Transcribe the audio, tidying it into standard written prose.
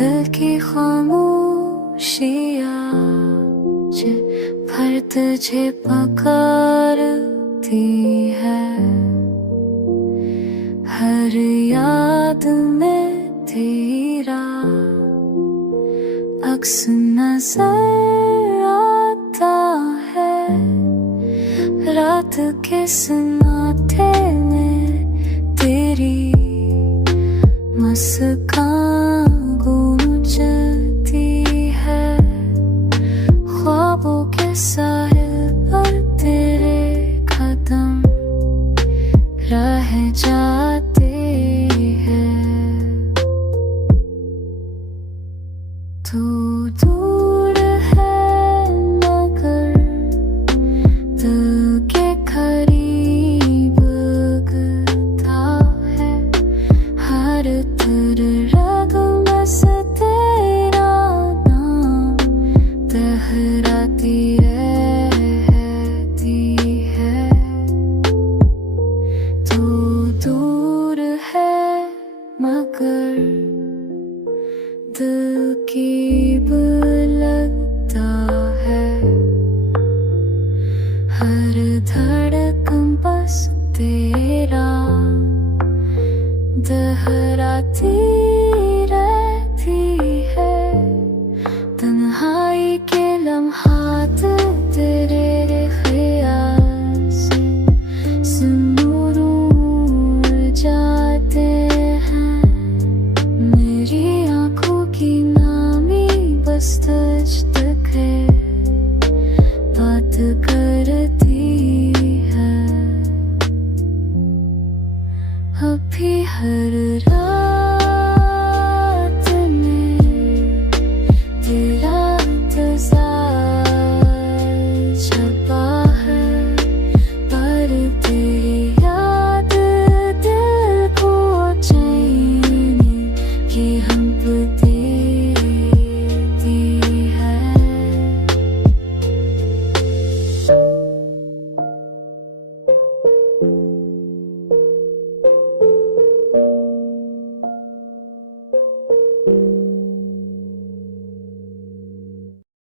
दिल की खामोशियाँ भर तुझे पुकारती है। हर याद में तेरा अक्स नजर आता है। रात के सन्नाटे में तेरी मुस्कान गूंजती है। ख्वाबों के साहिल पर तेरे कदम रह जाते हैं। तू दूर है मगर दिल के करीब लगता है। हर रग में से तेरा नाम लहराती रहती है। तू दूर है मगर दिल करीब लगता है। हर धड़कन बस तेरा दोहराती रहती है। तन्हाई के लम्हात तेरे